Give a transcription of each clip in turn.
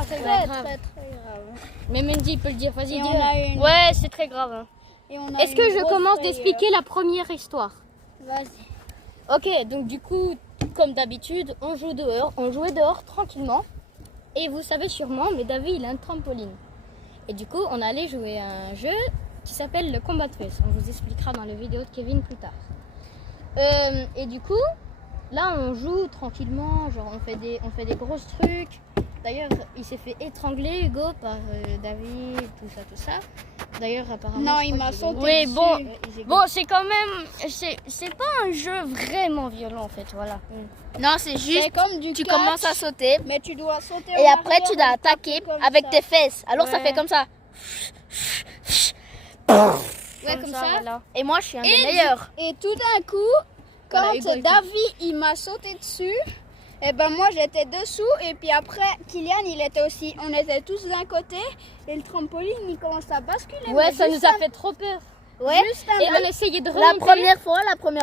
Très grave. Très grave. Mais Mendy peut le dire, vas-y, Et dis. on a une- Ouais, c'est très grave. Hein. Et on a Est-ce que une je grosse commence frayeur. d'expliquer la première histoire? Vas-y. Ok, donc du coup, comme d'habitude, on jouait dehors tranquillement. Et vous savez sûrement, mais David, il a un trampoline. Et du coup, on allait jouer à un jeu qui s'appelle le combat de fesses. On vous expliquera dans la vidéo de Kevin plus tard. Et du coup, là, on joue tranquillement, genre on fait des gros trucs. D'ailleurs, il s'est fait étrangler, Hugo, par David, tout ça. D'ailleurs, apparemment... Non, je il crois m'a qu'il sauté est- Oui, dessus. bon. Ouais, il est- Bon, c'est quand même. C'est pas un jeu vraiment violent en fait, voilà. Non, c'est C'est juste, comme du tu catch, commences à sauter mais tu dois sauter et en après tu dois arrière et attaquer taper comme avec ça. tes fesses. Alors ça Ouais. fait comme ça. Ouais, comme ça. Voilà. Et moi je suis un des meilleurs. Et tout d'un coup, quand Voilà, Hugo, il David il m'a sauté dessus, et ben moi j'étais dessous et puis après Kylian il était aussi, on était tous d'un côté et le trampoline il commence à basculer. Ouais, mais ça juste nous a un- fait trop peur. Ouais. Juste un Et on essayait de La remonter. première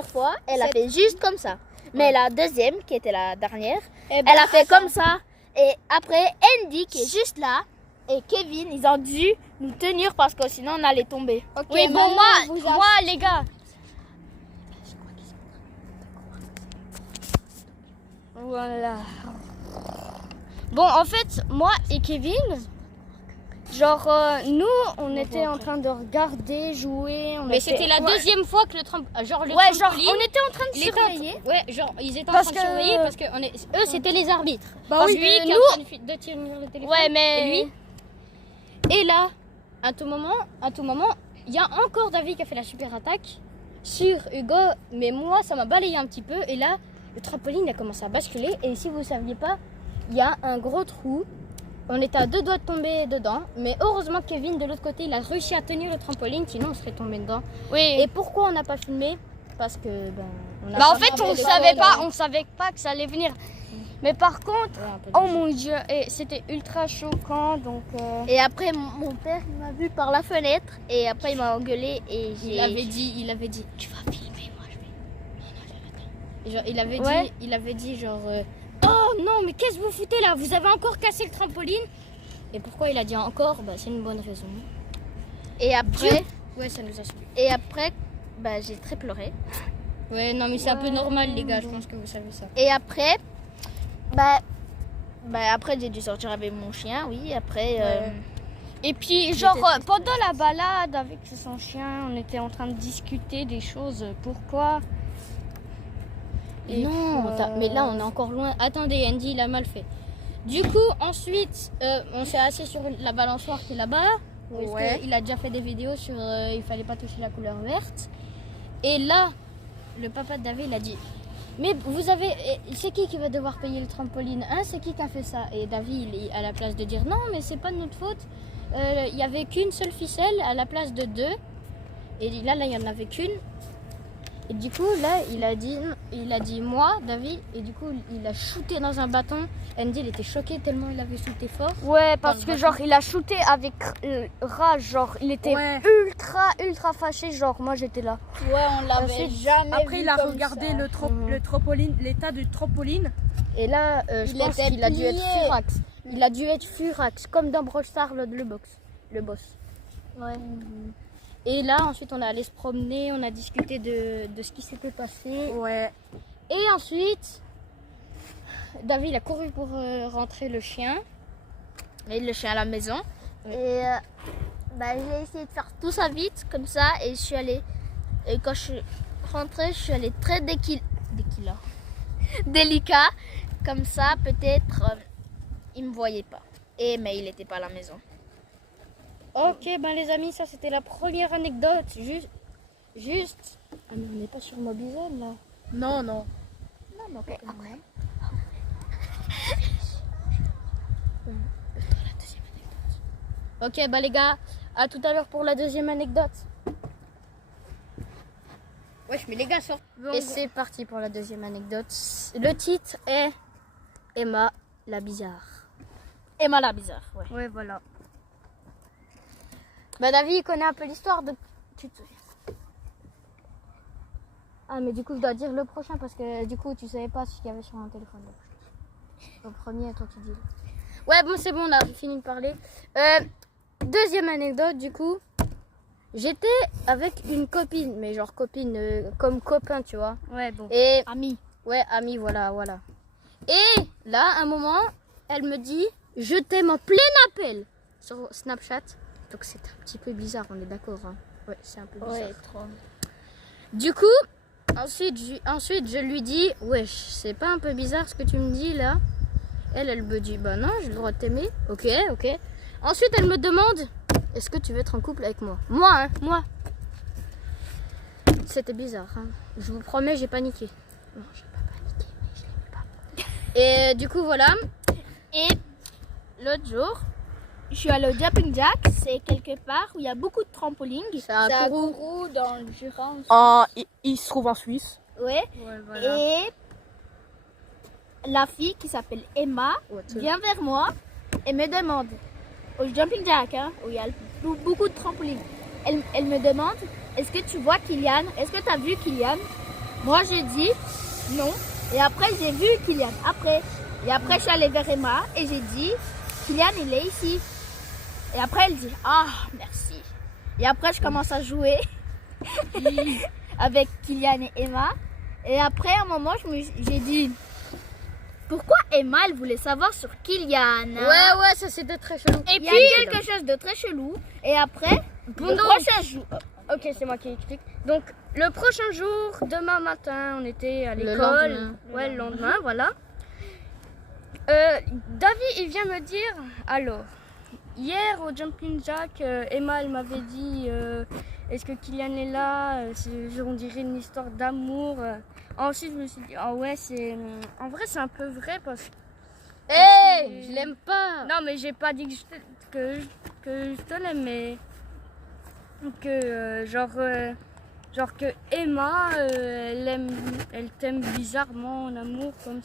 fois, elle a C'est- fait juste comme ça. Mais la deuxième, qui était la dernière, Eh ben, elle a fait attends. comme ça. Et après, Andy, qui est juste là, et Kevin, ils ont dû nous tenir parce que sinon on allait tomber. Ok, Oui, bon, maintenant, moi, vous moi, les gars. Voilà. Bon, en fait, moi et Kevin, genre, nous, on était en train de regarder, jouer. Mais était- c'était la Ouais. deuxième fois que le trampoline. Genre, le Ouais, genre, trampoline. on était en train de il était surveiller. Ouais, genre, ils étaient en Parce train de que- surveiller parce que eux, c'était les arbitres. Bah Parce oui, que lui qui est nous- en train de tenir le téléphone. Ouais, mais. Et lui. Et là, à tout moment, il y a encore David qui a fait la super attaque sur Hugo. Mais moi, ça m'a balayé un petit peu. Et là, le trampoline a commencé à basculer. Et si vous ne saviez pas, il y a un gros trou. On était à 2 doigts de tomber dedans. Mais heureusement, Kevin, de l'autre côté, il a réussi à tenir le trampoline. Sinon, on serait tombé dedans. Oui. Et pourquoi on n'a pas filmé? Parce que, on a Bah, en pas fait, vraiment on de savait bol, pas, hein. on savait pas que ça allait venir. Mais par contre, Ouais, un peu de- oh mon dieu, et c'était ultra choquant, donc. Et après, mon père, il m'a vu par la fenêtre. Et après, il m'a engueulé. Et j'ai. Il avait dit, tu vas filmer, moi je vais. Non, genre, il avait dit genre, oh non, mais qu'est-ce que vous foutez là? Vous avez encore cassé le trampoline? Et pourquoi il a dit encore? Bah, c'est une bonne raison. Et après, Ouais, ça nous a suivi. et après, bah, j'ai très pleuré. Ouais, non, mais c'est un peu normal, les gars, je pense que vous savez ça. Et après, bah, après j'ai dû sortir avec mon chien, oui. Après, Et puis, genre, pendant la balade avec son chien, on était en train de discuter des choses. Pourquoi? Et Non, puis, mais là, on est encore loin. Attendez, Andy, il a mal fait. Du coup, ensuite, on s'est assis sur la balançoire qui est là-bas. Parce Ouais. qu'il a déjà fait des vidéos sur il fallait pas toucher la couleur verte. Et là, le papa de David, il a dit, mais vous avez, c'est qui va devoir payer le trampoline, hein? C'est qui a fait ça? Et David, à la place de dire non, mais c'est pas de notre faute. Il y avait qu'une seule ficelle à la place de 2. Et là, il y en avait qu'une. Et du coup, là, il a dit moi, David, et du coup, il a shooté dans un bâton. Andy, il était choqué tellement il avait shooté fort. Ouais, parce Dans que le genre, il a shooté avec rage, genre, il était Ouais. ultra fâché, genre, moi j'étais là. Ouais, on l'avait Ensuite, jamais Après, vu il a comme regardé ça. le trampoline, l'état du trampoline. Et là, je Il pense était qu'il a dû être plié. furax. Il a dû être furax, comme dans Brawl Stars, le boss. ouais. Et là, ensuite, on est allé se promener, on a discuté de ce qui s'était passé. Ouais. Et ensuite, David il a couru pour rentrer le chien. Et le chien à la maison. Oui. Et bah, j'ai essayé de faire tout ça vite, comme ça. Et je suis allée. Et quand je suis rentrée, je suis allée très délicat. Comme ça, peut-être, il me voyait pas. Mais il n'était pas à la maison. Ok, ben les amis, ça c'était la première anecdote. Juste. Ah, mais on n'est pas sur Mobizone là. Non, non. Ok, bah les gars, à tout à l'heure pour la deuxième anecdote. Wesh, mais les gars, sortent. Et c'est parti pour la deuxième anecdote. Le titre est Emma la bizarre. Emma la bizarre, ouais. Ouais, voilà. Bah David, il connaît un peu l'histoire de... Tu te souviens? Ah, mais du coup, je dois dire le prochain parce que du coup, tu savais pas ce qu'il y avait sur mon téléphone. Le premier, toi, tu dis. Ouais, bon, c'est bon, on a fini de parler. Deuxième anecdote, du coup. J'étais avec une copine, mais genre copine comme copain, tu vois. Ouais, bon. Et Ami. ouais, amie, voilà. Et là, à un moment, elle me dit « Je t'aime en plein appel » sur Snapchat. Donc c'est un petit peu bizarre, on est d'accord. Hein. Ouais, c'est un peu bizarre. Ouais, trop. Du coup, ensuite, je lui dis « Wesh, c'est pas un peu bizarre ce que tu me dis là ?» Elle me dit « Bah non, j'ai le droit de t'aimer. » Ok. Ensuite, elle me demande « Est-ce que tu veux être en couple avec moi ?» Moi. C'était bizarre. Hein. Je vous promets, j'ai paniqué. Non, j'ai pas paniqué, mais je l'aimais pas. Et du coup, voilà. Et l'autre jour, je suis allée au Jumping Jack. C'est quelque part où il y a beaucoup de trampolines. C'est un C'est à Kourou. Kourou dans le Jura. Il se trouve en Suisse. Ouais. Ouais, voilà. Et la fille qui s'appelle Emma vient vers moi et me demande, au Jumping Jack, hein, où il y a beaucoup de trampolines, elle me demande, est-ce que tu vois Kylian? Est-ce que tu as vu Kylian? Moi, j'ai dit non. Et après, j'ai vu Kylian. Et après, je suis allée vers Emma et j'ai dit, Kylian, il est ici. Et après, elle dit, ah, merci. Et après, je commence à jouer avec Kylian et Emma. Et après, à un moment, j'ai dit, pourquoi Emma, elle voulait savoir sur Kylian? Ouais, ça c'était très chelou. Et puis, il y a quelque chose de très chelou. Et après, le prochain jour. Ok, c'est moi qui explique. Donc, le prochain jour, demain matin, on était à Le l'école. lendemain. Ouais, le lendemain, voilà. David, il vient me dire, alors, hier au Jumping Jack, Emma, elle m'avait dit, est-ce que Kylian est là? On dirait une histoire d'amour. Ensuite, je me suis dit, ah ouais, en vrai, c'est un peu vrai parce que... Hey, je l'aime pas. Non, mais j'ai pas dit que je te l'aime, mais que genre que Emma, elle t'aime bizarrement en amour comme